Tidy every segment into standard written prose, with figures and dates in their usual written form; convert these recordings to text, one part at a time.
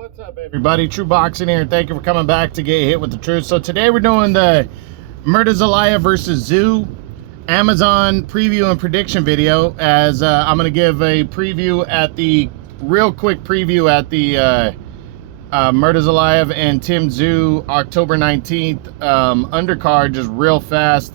What's up, everybody? True Boxing here, and thank you for coming back to get hit with the truth. So today we're doing the Murtazaliev versus Tszyu Amazon preview and prediction video, as I'm going to give a preview at the real quick preview at the Murtazaliev and Tszyu October 19th undercard, just real fast,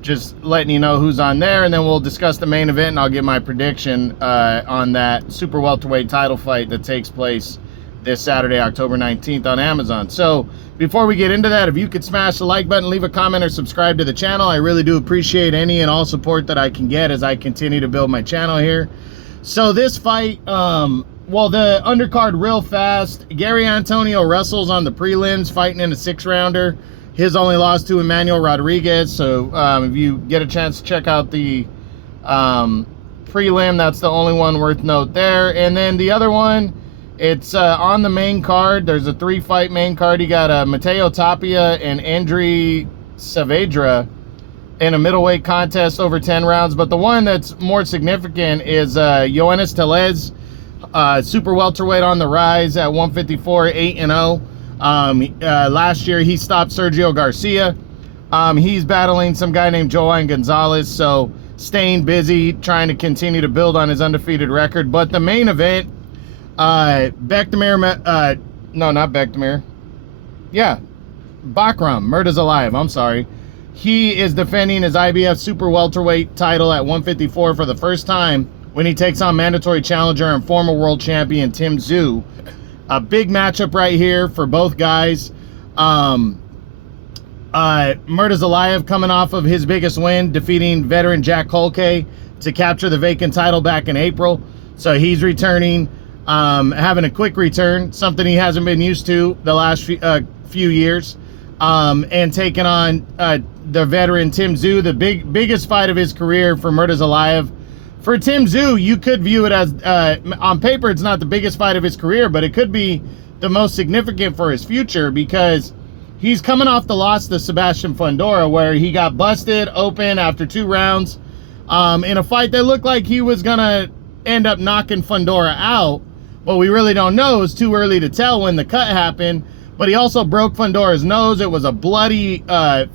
just letting you know who's on there, and then we'll discuss the main event and I'll give my prediction on that super welterweight title fight that takes place this Saturday, October 19th on Amazon. So before we get into that, if you could smash the like button, leave a comment, or subscribe to the channel, I really do appreciate any and all support that I can get as I continue to build my channel here. So this fight, well, the undercard real fast. Gary Antonio wrestles on the prelims, fighting in a 6-rounder. His only loss to Emmanuel Rodriguez. So if you get a chance to check out the prelim, that's the only one worth note there. And then the other one, it's on the main card. There's a 3-fight main card. You got Mateo Tapia and Andriy Saavedra in a middleweight contest over 10 rounds. But the one that's more significant is Yoenis Tellez, super welterweight on the rise at 154, 8-0. Last year he stopped Sergio Garcia. He's battling some guy named Joan Gonzalez, so staying busy, trying to continue to build on his undefeated record. But the main event, Bektemir, no, not Bektemir. Yeah, Bakram Murtazaliev, I'm sorry. He is defending his IBF super welterweight title at 154 for the first time when he takes on mandatory challenger and former world champion Tszyu. A big matchup right here for both guys. Murtazaliev coming off of his biggest win, defeating veteran Jack Colque to capture the vacant title back in April. So he's returning, having a quick return, something he hasn't been used to the last few years, and taking on the veteran Tszyu, the biggest fight of his career for Murtazaliev. For Tszyu, you could view it as, on paper, it's not the biggest fight of his career, but it could be the most significant for his future, because he's coming off the loss to Sebastian Fundora, where he got busted open after 2 rounds in a fight that looked like he was going to end up knocking Fundora out. But we really don't know. It's too early to tell when the cut happened. But he also broke Fundora's nose. It was a bloody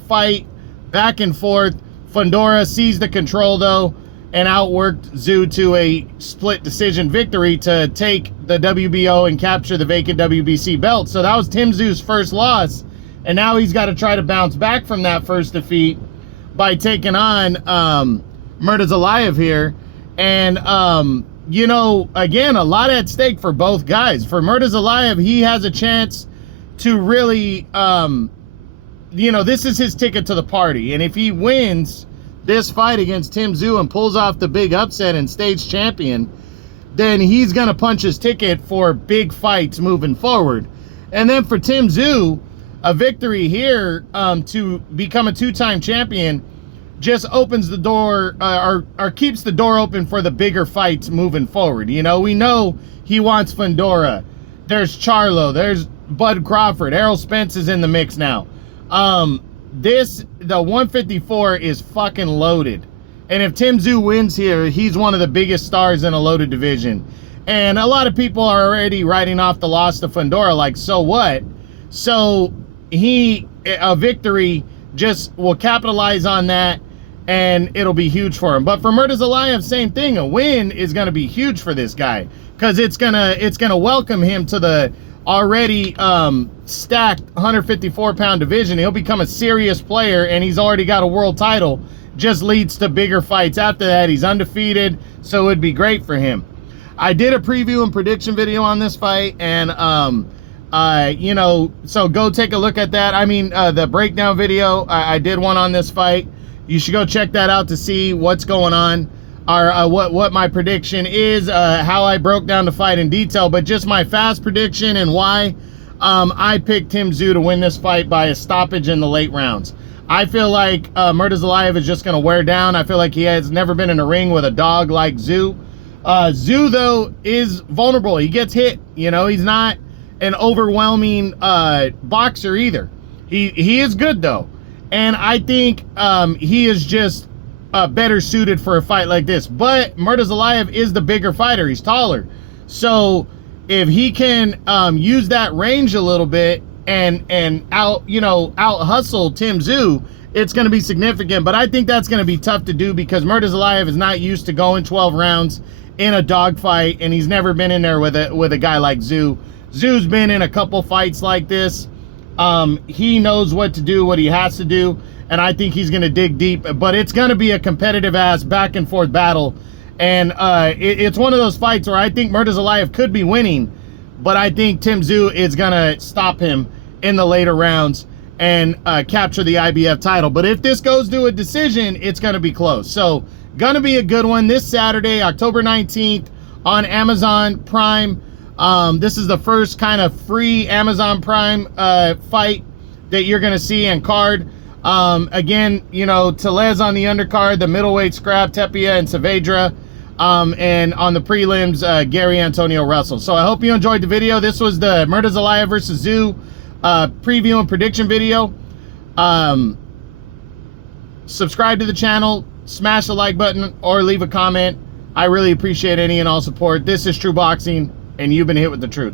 fight, back and forth. Fundora seized the control, though, and outworked Tszyu to a split decision victory to take the WBO and capture the vacant WBC belt. So that was Tszyu's first loss, and now he's got to try to bounce back from that first defeat by taking on Murtazaliev here. And, you know, again, a lot at stake for both guys. For Murtazaliev, he has a chance to really, you know, this is his ticket to the party. And if he wins this fight against Tszyu and pulls off the big upset and stays champion, then he's going to punch his ticket for big fights moving forward. And then for Tszyu, a victory here to become a 2-time champion just opens the door, or keeps the door open for the bigger fights moving forward. You know, we know he wants Fundora. There's Charlo. There's Bud Crawford. Errol Spence is in the mix now. The 154 is fucking loaded. And if Tszyu wins here, he's one of the biggest stars in a loaded division. And a lot of people are already writing off the loss to Fundora, like, so what? So a victory just will capitalize on that, and it'll be huge for him. But for Murtazaliev, same thing. A win is going to be huge for this guy, because it's gonna welcome him to the already stacked 154-pound division. He'll become a serious player, and he's already got a world title. Just leads to bigger fights after that. He's undefeated, so it'd be great for him. I did a preview and prediction video on this fight, and you know, so go take a look at that. I mean, the breakdown video, I did one on this fight. You should go check that out to see what's going on, or what my prediction is, how I broke down the fight in detail, but just my fast prediction and why I picked Tszyu to win this fight by a stoppage in the late rounds. I feel like Murtazaliev is just going to wear down. I feel like he has never been in a ring with a dog like Tszyu. Tszyu, though, is vulnerable. He gets hit. You know, he's not an overwhelming boxer either. He is good, though. And I think he is just better suited for a fight like this. But Murtazaliev is the bigger fighter. He's taller. So if he can use that range a little bit and out hustle Tszyu, it's going to be significant. But I think that's going to be tough to do because Murtazaliev is not used to going 12 rounds in a dogfight, and he's never been in there with a guy like Tszyu. Tszyu's been in a couple fights like this. He knows what to do, what he has to do, and I think he's going to dig deep. But it's going to be a competitive ass back and forth battle. And it's one of those fights where I think Murtazaliev could be winning, but I think Tszyu is going to stop him in the later rounds and capture the IBF title. But if this goes to a decision, it's going to be close. So, going to be a good one this Saturday, October 19th on Amazon Prime. This is the first kind of free Amazon Prime fight that you're going to see and card. Again, Tellez on the undercard, the middleweight scrap, Tapia and Saavedra. And on the prelims, Gary Antonio Russell. So I hope you enjoyed the video. This was the Murtazaliev versus Tszyu preview and prediction video. Subscribe to the channel, smash the like button, or leave a comment. I really appreciate any and all support. This is Tszyu Boxing, and you've been hit with the truth.